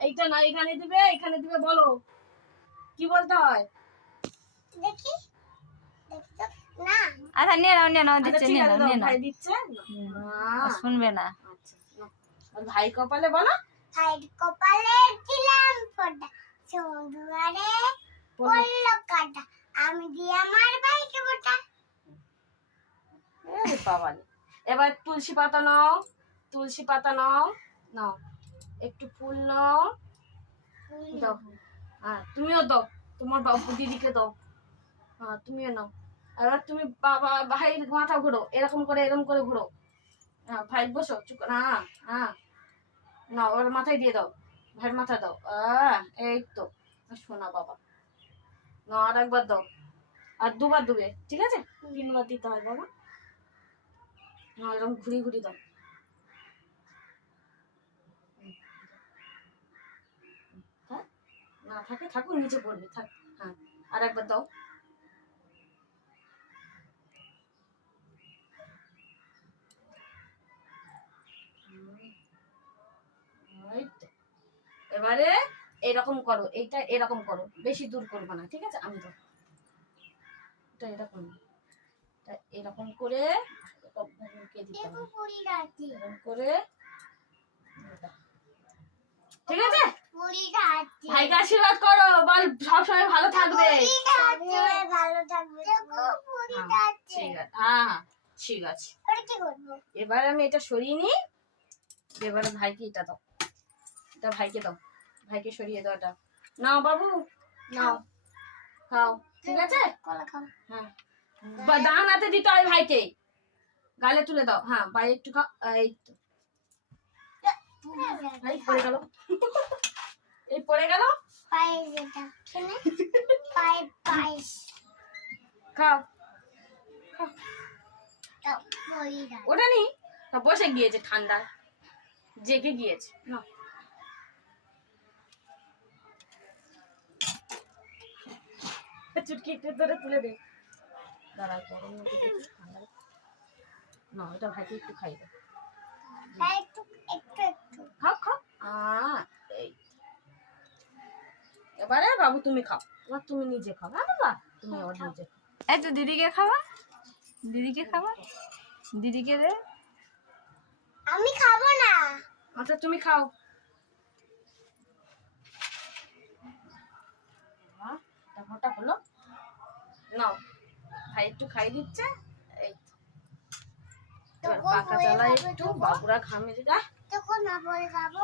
এইটা না এখানে দিবে বলো কি বলতে হয় দেখি না আচ্ছা নিয়ে নাও দিচ্ছে ঠিক নিয়ে আছে, নাও দাও, নিয়ে নাও ভাই দিচ্ছে শুনবে না আচ্ছা নাও। আর ভাই কপালে বলো ভাইয়ের কপালে দিলাম ফোঁটা সুন্দরে পড়লো কাটা আমি দিয়ে আমার ভাইকে ফোঁটা এই বাবা রে। এবার তুলসী পাতা নাও নাও একটু ফুল নাও দাও হ্যাঁ তুমিও দাও তোমার বাবু দিদিকে দাও হ্যাঁ তুমিও নাও এবার তুমি বাবা ভাইয়ের মাথা ঘুরো এরকম করে ঘুরো হ্যাঁ ভাই বসো চুপ হ্যাঁ হ্যাঁ না ওর মাথায় দিয়ে দাও ভাইয়ের মাথা দাও এই তো শোনা বাবা না আর একবার দাও আর দুবার দেবে ঠিক আছে 3 বার দিতে হয় বাবা না এরকম ঘুরি দাও হ্যাঁ না থাকে থাকুক নিচে পড়বে থাক হ্যাঁ আর একবার দাও এই তো। এবারে এরকম করো এইটা এরকম করো বেশি দূর করবে না ঠিক আছে আমি তো এটা এরকম এরকম করে কে দিতে হবে পুরি রাতি এরকম করে ঠিক আছে পুরি রাতি ভাইকে আশীর্বাদ করো বল সবসময় ভালো থাকবে ভালো থাকবে পুরি রাতি ঠিক আছে হ্যাঁ ঠিক আছে ওটা কি করবো এবার আমি এটা সরিয়ে নিই এবারে ভাইকে এটা দাও এটা ভাইকে দাও ভাইকে সরিয়ে দাও এটা নাও বাবু নাও খাও ঠিক আছে কলা খাও হ্যাঁ ডান হাতে দিতে হয় ভাইকে গালে তুলে দাও হ্যাঁ ভাই একটু খাও এই তো এই পড়ে গেল এই পড়ে গেল পায়েস যেটা কেনে পায়েস খাও পুরি রাতি ওটা নি বসে গিয়েছে ঠান্ডা জেগে গিয়েছে নাও চুটকি একটু ধরে তুলে দে দাঁড়াও গরম মধ্যে দেখি ঠান্ডা না এটা ভাইকে একটু খাই দাও একটু খাও এই এবারে বাবু তুমি খাও এবার তুমি নিজে খাও হ্যাঁ বাবা তুমি এবার নিজে খাও এই তো দিদিকে খাওয়া দিদিকে দে আমি খাবো না আচ্ছা তুমি খাও মোটা হলো নাও ভাই একটু খাই দিচ্ছে এই তো। এবার পাকা চালা একটু বাবুরা ঘামে যা তখন না বলে খাবো